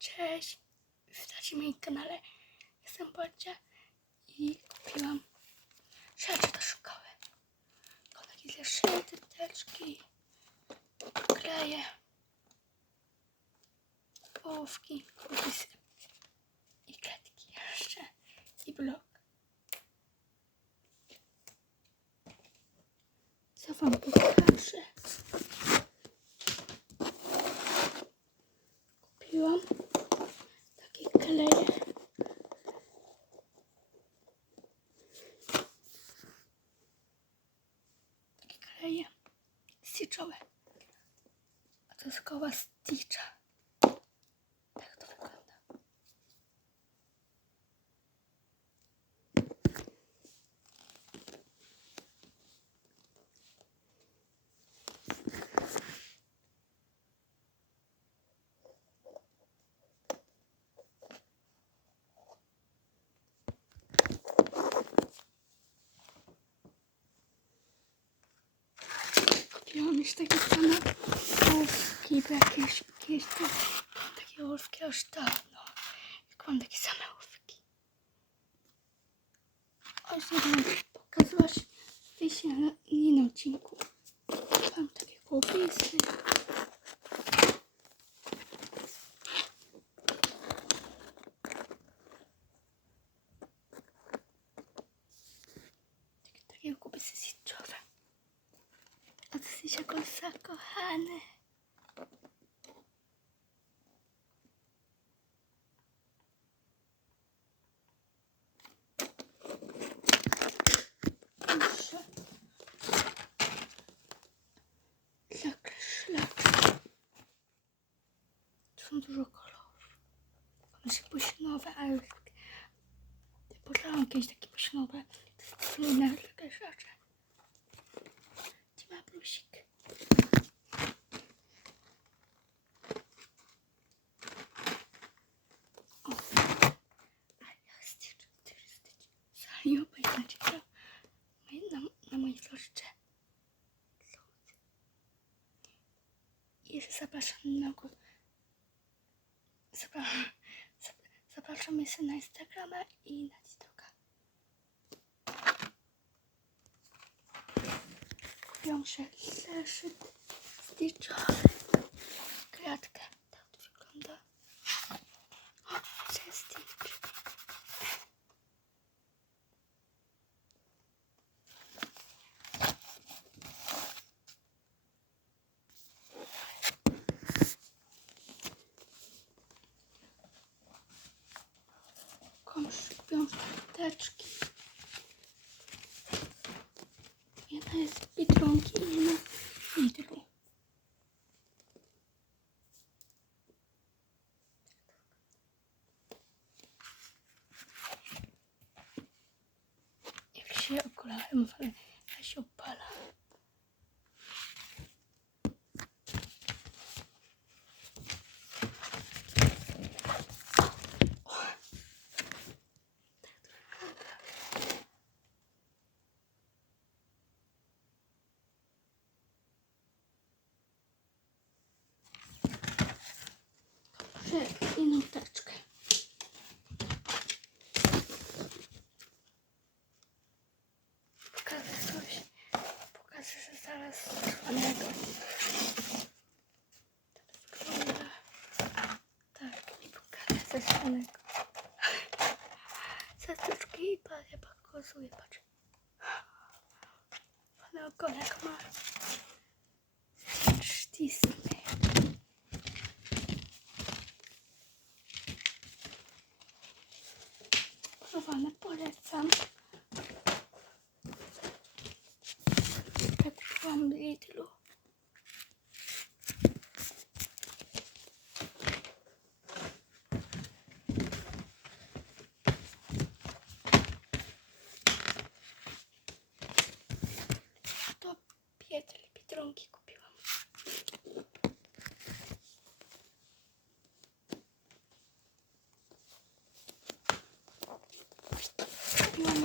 Cześć, witajcie na moim kanale. Jestem Bocia i kupiłam rzeczy do szkoły. Takie zeszyty, teczki, kleje, połówki, kupisy i kredki jeszcze i blok. Co wam pokażę? Kupiłam kleje. Takie kleje stitchowe. A to jest koła stitcha. mieć takie same ołówki, bo jakieś, jakieś te, takie ołówki aż tak, dawno. Jak mam takie same ołówki. O, zjedno pokazałaś wyjście na innym odcinku. Mam takie opisy. Takie kupisy sitczowe. Jesteś jakoś zakochany. Szlak, szlak. Są dużo kolorów. One się pośnowe, ale już pożałam kiedyś takie pośnowe. To jest fajne takie rzeczy. Gdzie ma plusik? O. A ja stycz, ty stycz. Serio, pamiętacie to? Na, na mojej florze. Jeszcze zapraszam na. Zapraszam, jeszcze na Instagrama i na TikToka. Się zeszyt stitchowy. Kratkę. Tak to wygląda. O, to jest stitch. Komuś kupiłam teczki. Jedna jest z Biedronki, inna z Lidlu. Jak się okulałem, ale ja się opala. Dobrze, inną teczkę. Pokażę coś. Pokażę że zaraz fajnego. To wygląda tak i fajnego. Serduszki i patrzę, pokazuję, patrz. Fajny ogonek ma. Stitch Disney. Próbowane polecam. Jak kupiłam w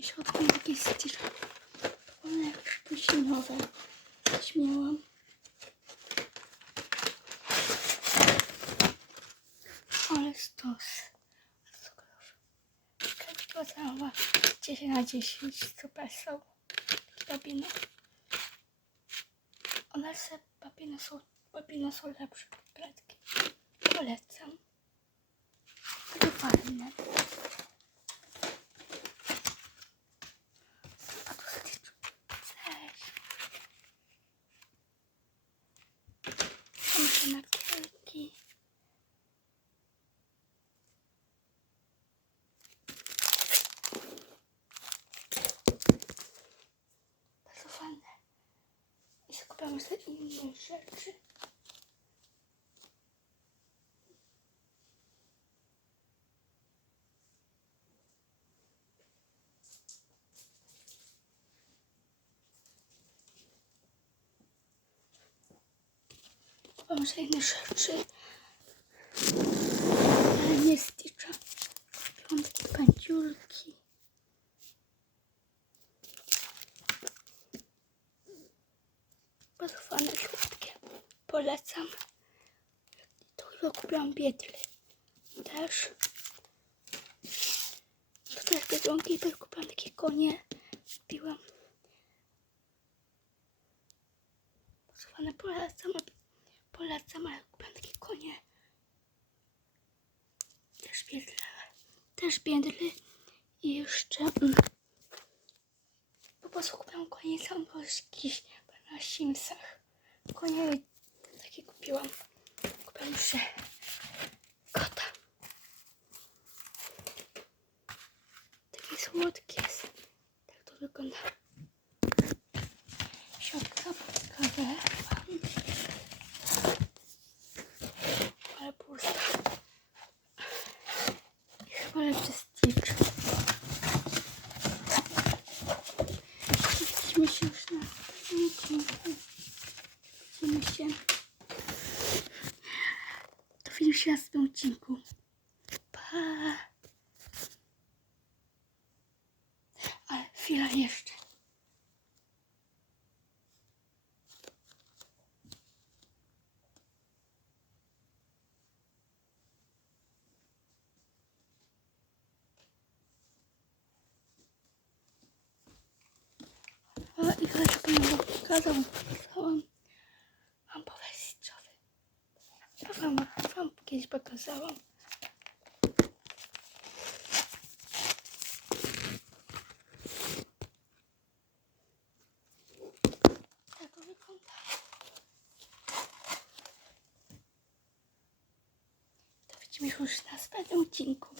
I takie stitchowe. One pusinowe. Śmiałam. Ale stos. Kredki oceniam 10 na 10. Super są. Takie babiny. One se babiny są, babiny są lepsze kredki. Polecam. Ale fajne. A tu stitch. Cześć. Kielki. Bardzo fajne. I skupiamy sobie inne rzeczy. Inne rzeczy. Ale nie takie pędziulki. Bardzo fajne, słodkie. Polecam. To chyba kupiłam biedry. Też. To też biedronki, też kupiłam takie konie. Kupiłam. Bardzo fajne, Polecam, ale kupiłam takie konie. Też biedry. Też biedry. I jeszcze... Mm, po prostu kupiłam konie sam po na Simsach. Konie takie kupiłam. Kupiłam jeszcze kota. Taki słodki jest. Tak to wygląda. Środka kawę. Ale pusta. I chyba lepszy Stitch. Widzimy się już na odcinku. Widzimy się. To widzimy się na następnym odcinku. Pa! Ale chwila jeszcze. Mi go pokazał, pokazałam. Mam po wersji czowy. To wam, wam kiedyś pokazałam. Tak to. To widzimy już na następnym odcinku.